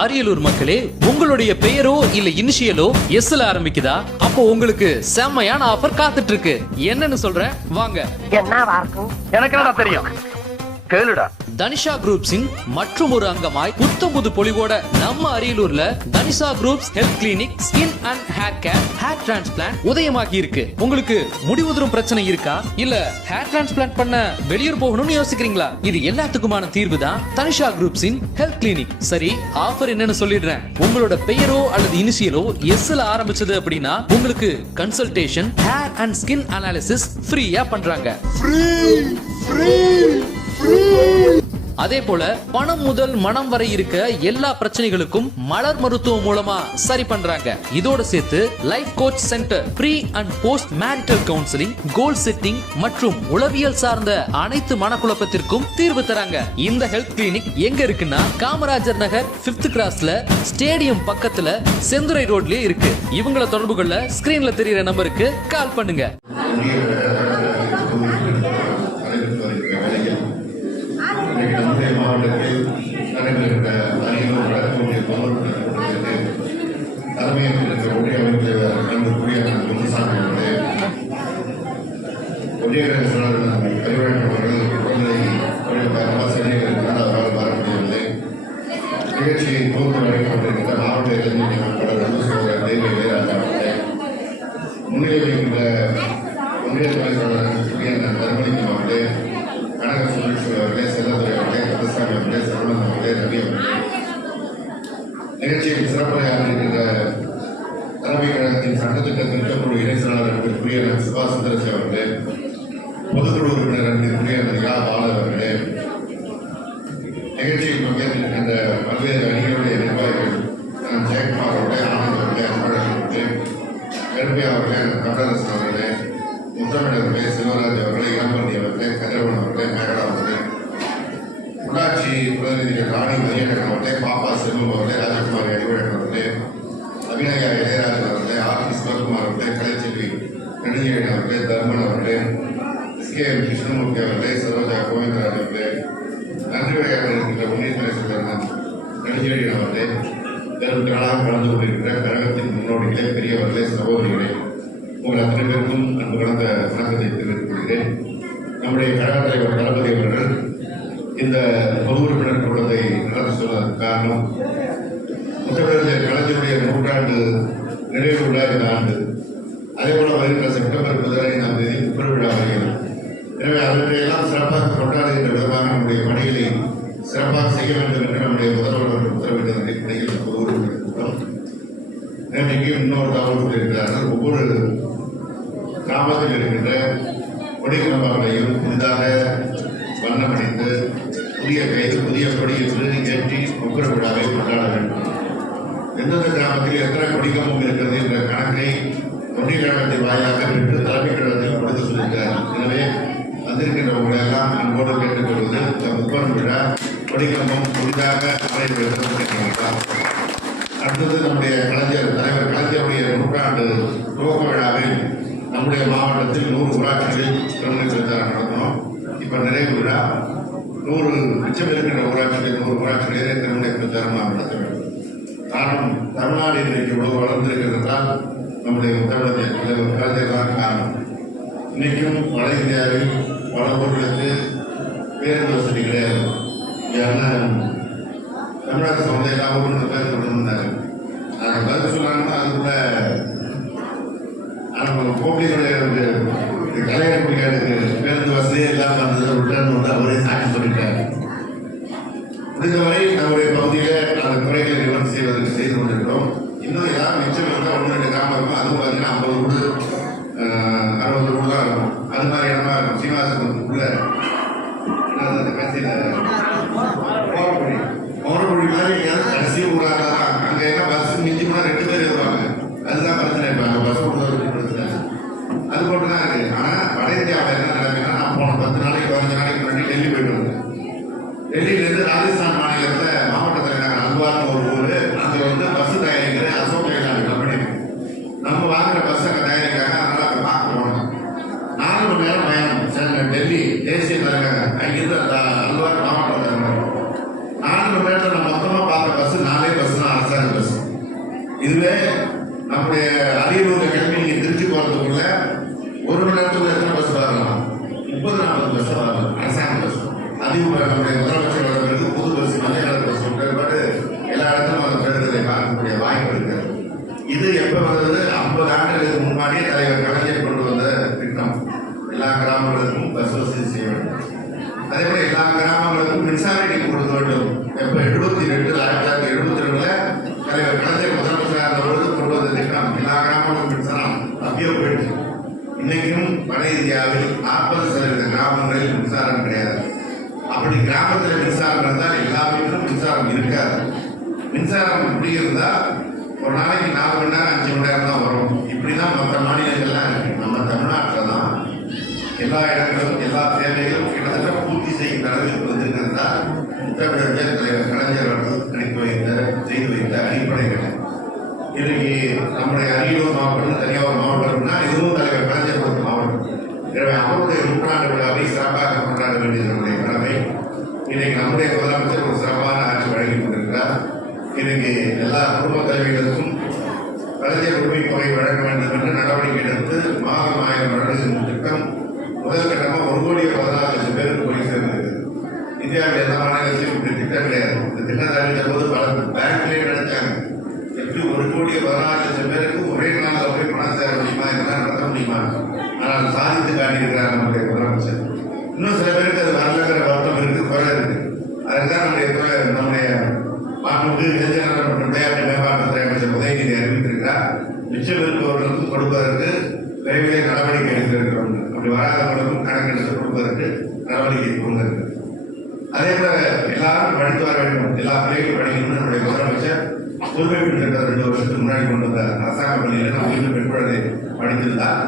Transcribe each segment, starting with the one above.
அரியலூர் மக்களே, உங்களுடைய பெயரோ இல்ல இனிஷியலோ எஸ்ல ஆரம்பிக்குதா? அப்போ உங்களுக்கு செம்மையான ஆஃபர் காத்துட்டு இருக்கு. என்னன்னு சொல்றேன் வாங்க. எனக்கு என்னடா தெரியும், கேளுடா. தனிஷா குரூப்ஸின் மற்றும் ஒரு அங்கமாய் புத்தம்புது பொலிவோட நம்ம அரியலூர்ல Tanisha groups health clinic skin and hair care, hair transplant உதயமாகி இருக்கு. உங்களுக்கு முடி உதிரும் பிரச்சனை இருக்கா? இல்ல ஹேர் டிரான்ஸ்பிளான்ட் பண்ண வெளியூர் போகணும்னு யோசிக்கிறீங்களா? இது எல்லாத்துக்குமான தீர்வு தான் தனிஷா குரூப்ஸின் ஹெல்த் கிளினிக். சரி, ஆஃபர் என்னன்னு சொல்லிடுறேன். உங்களோட பெயரோ அல்லது இனிஷியலோ எஸ்ல ஆரம்பிச்சது அப்படின்னா உங்களுக்கு consultation, hair and skin analysis ஃப்ரீயா பண்றாங்க. அதே போல பணம் முதல் மனம் வரை இருக்க எல்லா பிரச்சனைகளுக்கும் மலர் மருத்துவம் மூலமா சரி பண்றாங்க. இதோட சேர்த்து life coach centre, pre and post marital counselling, goal setting மற்றும் உளவியல் சார்ந்த அனைத்து மனக்குழப்பத்திற்கும் தீர்வு தராங்க. இந்த ஹெல்த் கிளினிக் எங்க இருக்குன்னா காமராஜர் நகர் 5th கிராஸ்ல ஸ்டேடியம் பக்கத்துல செந்துரை ரோட்லயே இருக்கு. இவங்கள தொடர்பு கொள்ள ஸ்கிரீன்ல தெரியுற நம்பருக்கு கால் பண்ணுங்க. மாவட்டத்தில் நடைபெறுகின்ற அரியலூர் வடக்கு தலைமையில் இருக்கிற ஒன்றிய அமைச்சர் அன்புக்குரிய முத்துசாமி அவர்களே, ஒன்றிய செயலாளர் கரிவேணன் அவர்கள் சென்னையில் இருக்கிறார், அவரால் வர முடியவில்லை. நிகழ்ச்சியை தொகுத்து வழங்கப்பட்டிருக்கின்ற மாவட்ட இளைஞர் மக்கள் சோதரர் தேவி இளையராஜா அவர்களே, முன்னிலை வைக்கின்ற ஒன்றிய தலைவர் தர்மலிங்கம் அவர்களே, கனக சுந்தரேஸ்வரி அவர்களே, செல்லதுரை அவர்களே, கந்தசாமி அவர்களே, சரவணன் அவர்களே, ரவி அவர்களே, நிகழ்ச்சியில் சிறப்புரையாற்றிருக்கின்ற தலைமை கழகத்தின் சட்டத்திட்ட திருச்சக்குழு இணை செயலாளர் அன்பிற்குரிய சுபாஷ் சந்திரசி அவர்களே, பொதுக்குழு உறுப்பினர் அன்பிற்குரிய யா பாலர் அவர்களே, நிகழ்ச்சியில் பங்கேற்றிருக்கின்ற பல்வேறு அணிகளுடைய நிர்வாகிகள் ஜெயக்குமார் அவர்களே, ஆனந்த் அவர்களே, அன்பழகன் அவர்களே, கருப்பையா அவர்களே, கமலரசன் அவர்களே, முத்தமிழ் அவர்களே, சிவராஜ் அவர்களே, இளம்பள்ளி அவர்களே, கதிரவன் அவர்களே, மேகடா அவர்களே, உள்ளாட்சி பிரதிநிதிகள் ராணி மதியகன் அவர்களே, பாப்பா செல்வம் அவர்களே, ராஜகுமாரி அறிவழகன் அவர்களே, அபிநயா இளையராஜன் அவர்களே, ஆர்பி சிவகுமார் அவர்களே, கலைச்செல்வி நெடுஞ்செழியன் அவர்களே, தர்மன் அவர்களே, SKM கிருஷ்ணமூர்த்தி அவர்களே, சரோஜா கோவிந்தராஜ் அவர்களே, நன்றி விளையாட இருக்கின்ற உன்னித்தலை செல்வன் நெடுஞ்செழியன் அவர்களே, பெரும் திரளாக கலந்து கொண்டிருக்கிற கழகத்தின் முன்னோடிகளே, பெரியவர்களே, சகோதரிகளே, உங்கள் அத்தனை பேருக்கும் அன்பு கலந்த வணக்கத்தை தெரிவித்துக் கொள்கிறேன். நம்முடைய கழக தலைவர் தளபதி அவர்கள் இந்த பொது உறுப்பினர் கூட்டத்தை நடத்தி சொல்வதற்கு காரணம், முத்தமிழர் கலைஞருடைய 100ஆண்டு நிறைவு விழா இந்த ஆண்டு. அதேபோல வருகின்ற செப்டம்பர் 15ஆம் தேதி புகழ் விழா வருகிறது. எனவே அவற்றையெல்லாம் சிறப்பாக கொண்டாடுகின்ற விதமாக நம்முடைய பணிகளை சிறப்பாக செய்ய வேண்டும் என்று நம்முடைய முதல்வர் உத்தரவிட்ட அடிப்படையில் பொது உறுப்பினர் கூட்டம். இன்றைக்கு இன்னொரு தகவல் சொல்லியிருக்கிறார்கள். ஒவ்வொரு கிராமத்தில் இருக்கின்ற கொடிக்கம்பங்களையும் புதிதாக வண்ணமடைந்து புதிய கைது புதிய கொடி என்று ஏற்றி ஒப்புர விழாவை கொண்டாட வேண்டும். எந்தெந்த கிராமத்தில் எத்தனை கொடிக்கம்பம் இருக்கிறது என்ற கணக்கை ஒன்றிய கழகத்தின் வாயிலாக பெற்று தலைமை கழகத்தில் கொடுத்து சொல்லியிருக்கிறார்கள். எனவே வந்திருக்கின்றவங்களை எல்லாம் அன்போடு கேட்டுக்கொள்வது, இந்த ஒப்புர விழா கொடிக்கம்பம் புதிதாக அமைந்திருக்கிறார். அடுத்தது நம்முடைய தலைவர் கலைஞருடைய 100ஆண்டு துவக்க விழாவில் நம்முடைய மாவட்டத்தில் 100 ஊராட்சிகளில் திருமண பிரச்சாரம் நடத்தணும். இப்போ நிறைவு விழா 100 மிச்சம் இருக்கின்ற ஊராட்சிகளில் 100 ஊராட்சிகளிலே திருமண பிரச்சாரம் நாம் நடத்த வேண்டும். காரணம், தமிழ்நாடு இன்றைக்கு இவ்வளவு வளர்ந்திருக்கிறது என்றால் நம்முடைய தமிழக தலைவர் கலைஞர் தான் காரணம். இன்னைக்கும் வட இந்தியாவில் பல ஊர்களுக்கு பேருந்து வசதி கிடையாது. தமிழக சமுதாய எல்லா ஊர்களும் பேர் கொண்டிருந்தாரு. நாங்கள் பதில் சொன்னாங்கன்னா அதுக்குள்ள கோப்பிகளுடைய கலைஞர் குடிக்காடுக்கு பேருந்து வசதியே இல்லாமல் இருந்ததை விட்டு அவரே சாட்சி சொல்லிட்டார். முடிந்தவரை நம்முடைய பகுதியில் அந்த குறைகளை நிவர்த்தி செய்வதற்கு செய்து கொண்டிருக்கிறோம். இன்னும் ஏதாவது மிச்சம் இருந்தால் 1-2 கிராமம் இருக்கும். அதுவும் பார்த்தீங்கன்னா 50 வீடு 60 வீடு தான் இருக்கும். அது மாதிரி இடமா இருக்கும். சீனிவாசனுக்குள்ள மோரமொழி மாதிரி கடைசி ஊராக தான். அங்கே என்ன பஸ் மிஞ்சி கூட 2 பேர் வருவாங்க. அதுதான் பிரச்சனை. இப்போ அங்கே பஸ் கொடுத்தவருக்கு பிரச்சனை அது போட்டு தான் இருக்குது. ஆனால் வட இந்தியாவில் என்ன நிலைமைன்னா, நான் போன 10 நாளைக்கு 15 நாளைக்கு முன்னாடி டெல்லி போயிட்டு வந்தேன். டெல்லியிலேருந்து ராஜஸ்தான் மாநிலத்தில் மாவட்ட தலைநகர் அல்வார்னு ஒரு ஊர். அங்கே வந்து பஸ் தயாரிக்கிற அசோக் லைலாண்ட் கம்பெனி. நம்ம வாங்குற பஸ் அங்கே தயாரிக்காங்க. அதனால் அங்கே பார்க்க போனோம். 4 மணி நேரம் பயணம் டெல்லி தேசிய தலைநகர். அங்கிருந்து அந்த அல்வார் மாவட்ட தலைநகர் 4 மணி நேரத்தில் நான் மொத்தமாக பார்த்த பஸ் 4 பஸ் இதுவே நம்முடைய அரியலூர்ல கிளம்பி நீங்க திருச்சி போறதுக்குள்ள 1 மணி நேரத்துக்குள்ள எத்தனை பஸ் வரலாம்? 30-40 பஸ் வரலாம், அரசாங்க பஸ். அதிக நம்முடைய முதலமைச்சர் வளர்க்கிறது புது பஸ், மத்திய நேர பஸ் உட்பட எல்லா இடத்துலும் அந்த பேருந்துகளை பார்க்கக்கூடிய வாய்ப்பு இருக்கு. இது எப்ப வந்தது? 50 ஆண்டுகளுக்கு முன்னாடியே தலைவர் கலைஞர் கொண்டு வந்த திட்டம். எல்லா கிராமங்களுக்கும் பஸ் வசதி செய்ய வேண்டும். அதே போல எல்லா கிராமங்களுக்கும் மின்சார இணைப்பு கொடுக்க வேண்டும். எப்ப 1972 தலைவர் கலைஞர் முதலமைச்சராக இருந்த பொழுது கொண்டு வந்த திட்டம். எல்லா கிராமங்களுக்கும் மின்சாரம் அப்படியே போயிட்டு இன்னைக்கும் வட இந்தியாவில் 40% கிராமங்களில் மின்சாரம் கிடையாது. அப்படி கிராமத்தில் மின்சாரம் இருந்தால் எல்லா வீட்டிலும் மின்சாரம் இருக்காது. மின்சாரம் இப்படி இருந்தா ஒரு நாளைக்கு 4 மணி நேரம் 5 மணி நேரம் தான் வரும். இப்படிதான் மற்ற மாநிலங்கள்லாம் இருக்கு. நம்ம தமிழ்நாட்டில் தான் எல்லா இடங்களும் எல்லா தேவைகளும் கிட்டத்தட்ட பூர்த்தி செய்யும் அளவுக்கு வந்திருக்கிறதா தமிழக தலைவர் கலைஞர் அவர்கள் செய்து வைத்த அடிப்படைகள். இன்னைக்கு நம்முடைய அரியலூர் மாவட்டம், தனியார் மாவட்டம்னா இதுவும் தலைவர் கலைஞர் கொடுத்த மாவட்டம். எனவே அவருடைய 100ஆண்டு விழாவை சிறப்பாக கொண்டாட வேண்டியது நம்முடைய கடமை. இன்னைக்கு நம்முடைய முதலமைச்சர் ஒரு சிறப்பான ஆட்சி வழங்கி கொண்டிருக்கிறார். இன்னைக்கு எல்லா குடும்ப தலைவர்களுக்கும் கலைஞர் உரிமை தொகை வழங்க வேண்டும் என்று நடவடிக்கை எடுத்து மாதம் 1000 வழங்குகின்ற திட்டம் முதல் கட்டமாக 1,14,00,000 பேருக்கு போய் சேர்ந்திருக்கு. இந்தியாவில் எல்லா மாநிலத்திலும் இப்படி திட்டம் கிடையாது. இந்த திட்டத்தை அறிவித்த போது பல பேங்க்லேயே நினைச்சாங்க, எப்படி 1,14,00,000 பேருக்கு ஒரே நாளில் போய் பணம் சேர முடியுமா, இதெல்லாம் நடத்த முடியுமா? ஆனால் சாதித்து காட்டியிருக்கிறார் நம்முடைய முதலமைச்சர். இன்னும் சில பேருக்கு அது வரலங்கிற வருத்தம் இருக்கு, குறை இருக்கு. அதுதான் நம்முடைய மாண்புமிகு இளைஞர் மற்றும் விளையாட்டு மேம்பாட்டுத்துறை அமைச்சர் உதயநிதி அறிவித்திருக்கிறார். மிச்சம் இருப்பவர்களுக்கும் கொடுப்பதற்கு விரைவிலே நடவடிக்கை எடுத்திருக்கிறோம். அப்படி வராதவர்களுக்கும் கணக்கெடுத்து கொடுப்பதற்கு நடவடிக்கை கொண்டிருக்கு. அதே போல எல்லாரும் படித்து வர வேண்டும், எல்லா பிள்ளைகளும் படிக்கணும்னு நம்முடைய முதலமைச்சர் உரிமை பெற்ற 2 வருஷத்துக்கு முன்னாடி கொண்டு வந்த அரசாங்க பள்ளியில் உரிமை பெற்றோரை படித்திருந்தால்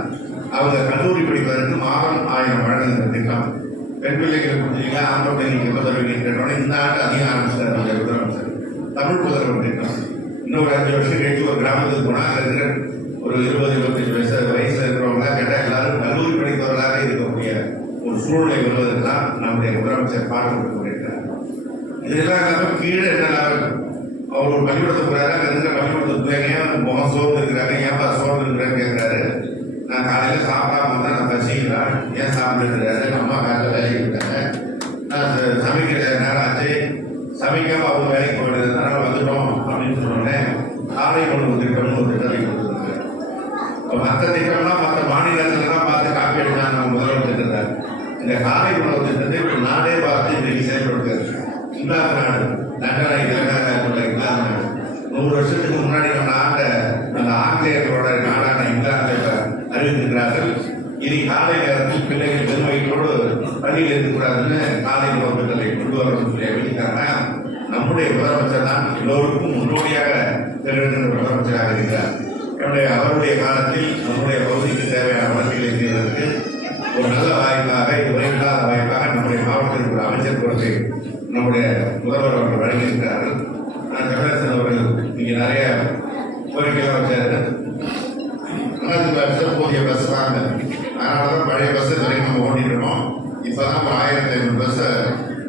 அவங்க கல்லூரி படிப்பதற்கு மாதம் 1000 வழங்குகின்ற திட்டம். பெண் பிள்ளைகளை கொடுத்தீங்களா, ஆம்பளை பிள்ளைங்களுக்கு எப்போ தருவீங்க கேட்டோன்னே இந்த ஆண்டு அதிகம் ஆரம்பிச்சார் நம்முடைய முதலமைச்சர். தமிழ் புதல்வர் திட்டம் இன்னொரு 5 வருஷம் கழித்து ஒரு கிராமத்துக்கு போனால் இருக்கிற ஒரு 20-25 வயசுல இருக்கிறவங்க கேட்டால் எல்லாரும் கல்லூரி படித்தவர்களாக இருக்கக்கூடிய ஒரு சூழ்நிலை வருவதெல்லாம் நம்முடைய முதலமைச்சர் பார்த்து கொண்டிருக்கிறார். இதெல்லாம் இல்லாமல் கீழே என்ன அவர் ஒரு பள்ளிக்கூடத்துக்கு போறாரு, இருக்கிற பள்ளிக்கூடத்துக்கு ஏன் முகம் சோர்ந்து இருக்கிறாங்க, ஏன்பா சோர்ந்து இருக்கிறேன்னு கேட்கிறாரு. நான் காலையில் சாப்பிடாம வந்தால் நான் பசிக்கிறேன், ஏன் சாப்பிட்டுருக்கிறாரு, அம்மா காலையில் வேலைக்கு இருக்காங்க, நான் சமைக்கிற நேரம் ஆச்சு, சமைக்காம அவங்க வேலைக்கு போயிடுறது, அதனால வந்துட்டோம் அப்படின்னு சொன்னோடனே காலை உணவு திட்டம்னு ஒரு திட்டத்தை கொடுத்துருக்காரு. இப்போ மற்ற திட்டம்லாம் மற்ற மாநிலத்திலாம் பார்த்து காப்பி எடுத்தாங்க நம்ம முதல்வர் திட்டத்தை. இந்த காலை உணவு திட்டத்தை ஒரு நாடே பார்த்து இன்னைக்கு செயல்படுத்துறாரு. இங்கிலாந்து நாடு, லண்டனை இங்கிலாந்து நாடு 100 வருஷத்துக்கு முன்னாடி நம்ம நாட்டை அந்த ஆங்கிலேயர்களோட நாடான இங்கிலாந்தை அறிவித்திருக்கிறார்கள். இனி காலை நேரத்தில் பிள்ளைகள் வெறும் வயிற்றோடு பள்ளியில் இருக்கக்கூடாதுன்னு காலை உணவு திட்டத்தை கொண்டு வரணும்னு சொல்லி அறிவித்தாங்கன்னா நம்முடைய முதலமைச்சர் தான் எல்லோருக்கும் முன்னோடியாக திகழ்கின்ற முதலமைச்சராக இருக்கிறார். அவருடைய காலத்தில் நம்முடைய பகுதிக்கு தேவையான வளர்ச்சிகளை செய்வதற்கு ஒரு நல்ல வாய்ப்பாக, உரையில்லாத வாய்ப்பாக நம்முடைய மாவட்டத்தில் ஒரு அமைச்சர் பொறுப்பை நம்முடைய முதல்வர் அவர்கள் வழங்கியிருக்கிறார்கள். தமிழரசன் அவர்கள் இங்கே நிறைய கோரிக்கைகள் வச்சாரு. போதிய பஸ் வாங்க, அதனாலதான் பழைய பஸ் வரைக்கும் நம்ம ஓட்டிட்டு இருக்கோம். இப்பதான் ஒரு 1500 பஸ்ஸை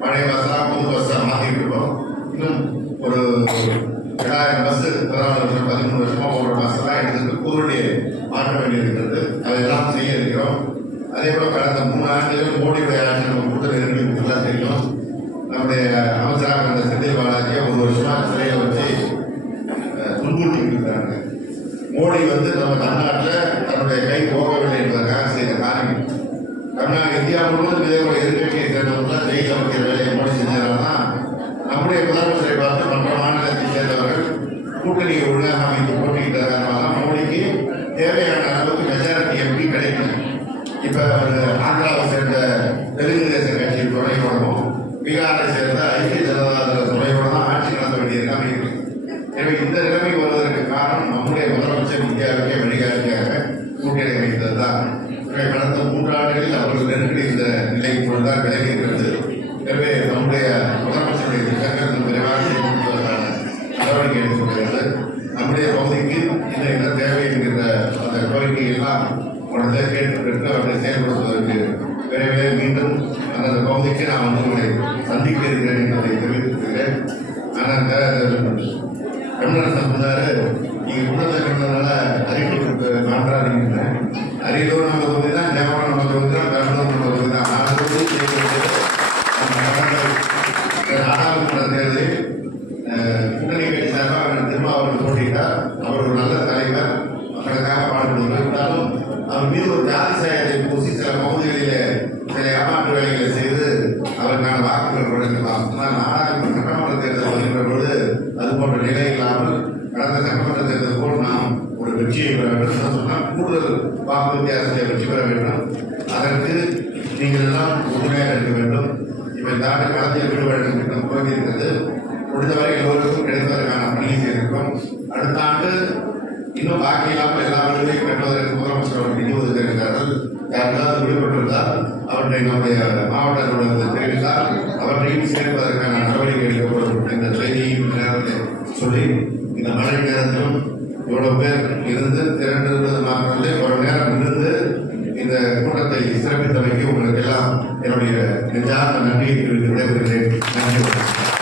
பழைய பஸ்ஸெல்லாம் புது பஸ்ஸை மாற்றிட்டு இருக்கோம். இன்னும் ஒரு 7000 பஸ் 14 வருஷம் 13 வருஷமா ஒரு பஸ்ஸெல்லாம் எடுத்துட்டு புதுவண்டியை மாற்ற வேண்டியிருக்கிறது. அதெல்லாம் செய்ய இருக்கிறோம். அதே போல கடந்த 3 ஆண்டுகள் மோடியுடைய ஆட்சி நம்ம கூட்டணி நெருங்கிலாம் தெரியும். நம்முடைய அமைச்சராக இருந்த செந்தில் பாலாஜியை 1 வருஷமா சிலையை வச்சு துன்புறுத்திட்டு இருக்காங்க. மோடி நம்ம தமிழ்நாட்டில் தன்னுடைய கை போகவில்லை என்பதற்காக செய்த காரியம். தமிழ்நாடு இந்தியா முழுவதும் இதே போல எதிர்கட்சியை சேர்ந்தவர்கள் ஜெயில் அமைக்கிற வேலையை மோடி செஞ்சதுனா நம்முடைய முதலமைச்சரை பார்த்து மற்ற மாநிலத்தை சேர்ந்தவர்கள் கூட்டணியை உள்ளாக அமைத்து போட்டியிட்டதனால மோடிக்கு தேவையான அளவுக்கு மெஜாரிட்டி எப்படி கிடைக்கும். இப்ப ஆந்திராவை சேர்ந்த தெலுங்கு தேச கட்சியின் துணையோடவும் பீகாரை சேர்ந்த ஐக்கிய ஜனதா தள துணையோட தான் ஆட்சி நடத்த வேண்டிய நிலைமை இருக்கு. எனவே இந்த நிலைமை வருவதற்கு காரணம் நம்முடைய முதலமைச்சர் இந்தியாவுக்கே வழிகாட்டியாக கூட்டணி வைத்தது தான். கடந்த 3 ஆண்டுகளில் அவர்கள் நெருக்கடி இந்த நிலை இப்பொழுதுதான் விலகி இருக்கிறது. எனவே நம்முடைய முதலமைச்சருடைய திட்டங்கள் விரைவாக செயல்படுத்துவதற்கான நடவடிக்கை எடுக்கப்படுகிறது. நம்முடைய பகுதிக்கு இந்த என்ன தேவை என்கிற அந்த கோரிக்கையெல்லாம் உடனே கேட்டு அவர்களை செயல்படுத்துவதற்கு விரைவே மீண்டும் அந்த பகுதிக்கு நான் உங்களை சந்திக்க இருக்கிறேன் என்பதை தெரிவித்திருக்கிறேன். ஆனால் தமிழரசன் சொன்னாரு நீங்க கூட்டத்தை கண்டதுனால அரியலூருக்கு மாற்றாதீங்க. அரியலூர் நம்ம தொகுதி தான், தேவரம் நம்ம தொகுதி தான், பெரம்பலூர் நம்ம தொகுதி தான். நாடாளுமன்ற தேர்தலில் கூட்டணி கட்சி சார்பாக திருமாவளவன் போட்டியிட்டார். அவர் ஒரு நல்ல தலைவர், மக்களுக்காக பாடுபடுவார். இருந்தாலும் அவர் மீது ஒரு ஜாதி சாயத்தை பூசி சில பகுதிகளிலே சில ஏமாற்று வேலைகளை செய்து அவருக்கான வாக்குகள் கொடுக்கலாம். ஆனால் நாடாளுமன்ற சட்டமன்ற தேர்தல் வருகின்ற பொழுது அது போன்ற நிலை இல்லாமல் கடந்த சட்டமன்ற தேர்தல் போல் நாம் ஒரு வெற்றியை பெற வேண்டும் சொன்னால் கூடுதல் வாக்கு வித்தியாசத்தை வெற்றி பெற வேண்டும். அதற்கு நீங்கள் எல்லாம் உறுதுணையாக இருக்க வேண்டும். இப்போ இந்த ஆண்டு களத்தில் ஈடுபடும் திட்டம் துவங்கியிருக்கிறது. முடிந்தவரை எல்லோருக்கும் கிடைப்பதற்கான பணியை செய்திருக்கிறோம். அடுத்த ஆண்டு இன்னும் பாக்கி இல்லாமல் எல்லா வீடுகளையும் பெறுவதற்கு முதலமைச்சர் அவர்கள் நிதி ஒதுக்கிறார்கள். யாருக்காவது விடுபட்டிருந்தால் அவற்றை நம்முடைய மாவட்ட அலுவலகத்தில் தெரிவித்தால் அவற்றையும் சேர்ப்பதற்கான நடவடிக்கை எடுக்கப்படும் என்ற செய்தியும் நேரத்தில் சொல்லி, இந்த மழை நேரத்திலும் இவ்வளவு பேர் இருந்து திரண்டிருந்தது மாத்திரமே ஒரு நேரம் இருந்து இந்த கூட்டத்தை சிறப்பித்தமைக்கு உங்களுக்கு எல்லாம் என்னுடைய நெஞ்சார்ந்த நன்றியை தெரிவித்து விடைபெறுகிறேன். நன்றி.